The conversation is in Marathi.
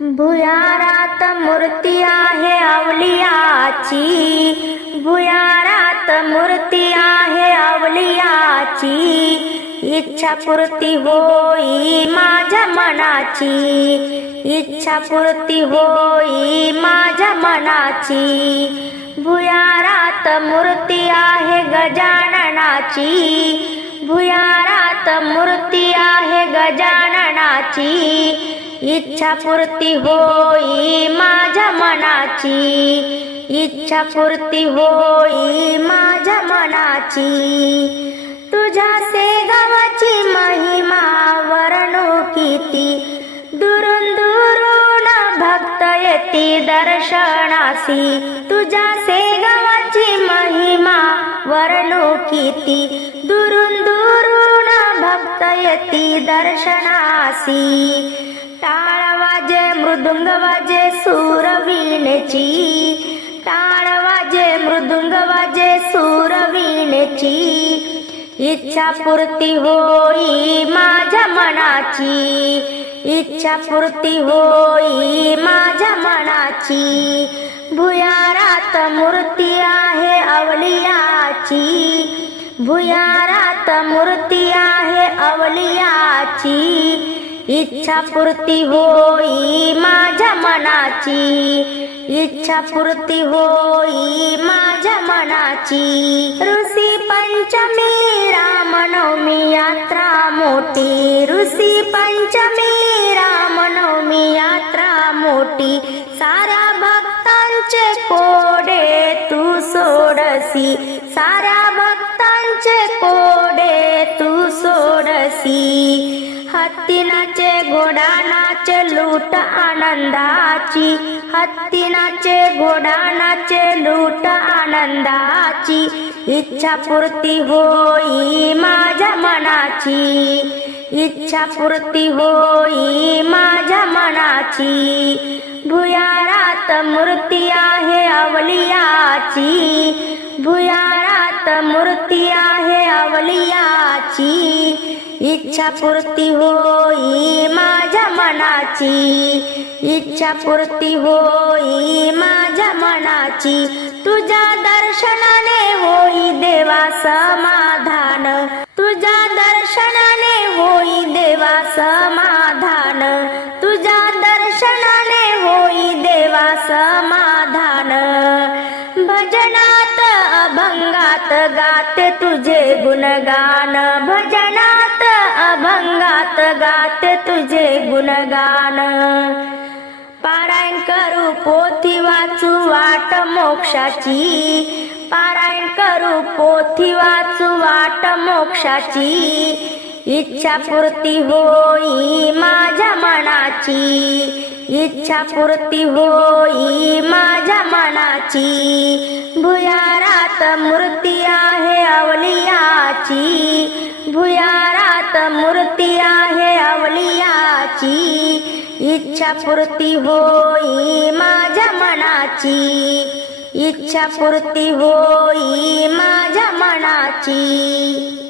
भुयारात मूर्ती आहे अवलियाची भुयारात मूर्ती आहे अवलियाची इच्छा पूर्ती होई माझ्या मनाची. इच्छा पूर्ती होई माझ्या मनाची. भुयारात मूर्ती आहे गजाननाची. भुयारात मूर्ती आहे गजाननाची. इच्छा पूर्ती होई माझ्या मनाची. इच्छा पूर्ती होई माझ्या मनाची. तुझ्या सेगावाची महिमा वर्णू किती. दुरून दुरून भक्त येती दर्शनासी. तुझ्या सेगावाची महिमा वर्णू किती. दुरून दुरून भक्त येती दर्शनासी. मृदुंग वाजे सूरवीणेची टाळ वाजे मृदुंग वाजे सूरवीणेची इच्छा पूर्ती होई माझ्या मनाची. इच्छा पूर्ती होई माझ्या मनाची. भुयारात मूर्ती आहे अवलियाची. भुयारात मूर्ती आहे अवलियाची. इच्छा पूर्ती होई माझ्या मनाची. इच्छा पूर्ती होई माझ्या मनाची. ऋषी पंचमी रामनवमी यात्रा मोठी. ऋषी पंचमी रामनवमी यात्रा मोठी. साऱ्या भक्तांचे कोडे तू सोडसी. साऱ्या भक्तांचे कोडे तू सोडसी. हत्ती नाचे घोडा नाचे लूट आनंदाची. हत्ती नाचे घोडा नाचे लूट आनंदाची. इच्छा पूर्ती होई माझ्या मनाची. इच्छा पूर्ती होई माझ्या मनाची. भुयारात मूर्ती आहे अवलियाची. भुयारात मूर्ती आहे अव इच्छा पूर्ती होई माझ्या मनाची. इच्छा पूर्ती होई माझ्या मनाची. तुझ्या दर्शनाने होई देवा समाधान. तुझ्या दर्शनाने होई देवा समाधान. तुझ्या दर्शनाने होई देवा समाधान. भजनात अभंगात गाते तुझे गुणगान. भजनात अभंगात गाते तुझे गुणगान. पारायण करू पोथी वाचू वाट मोक्षाची. पारायण करू पोथी वाचू वाट मोक्षाची. इच्छा पूर्ती होई माझ्या मनाची. इच्छा पूर्ती होई माझ्या मनाची. भुयारात मूर्ती आहे अवलियाची भुयारात मूर्ती आहे अवलियाची इच्छा पूर्ती होई माझ्या मनाची. इच्छा पूर्ती होई माझ्या मनाची.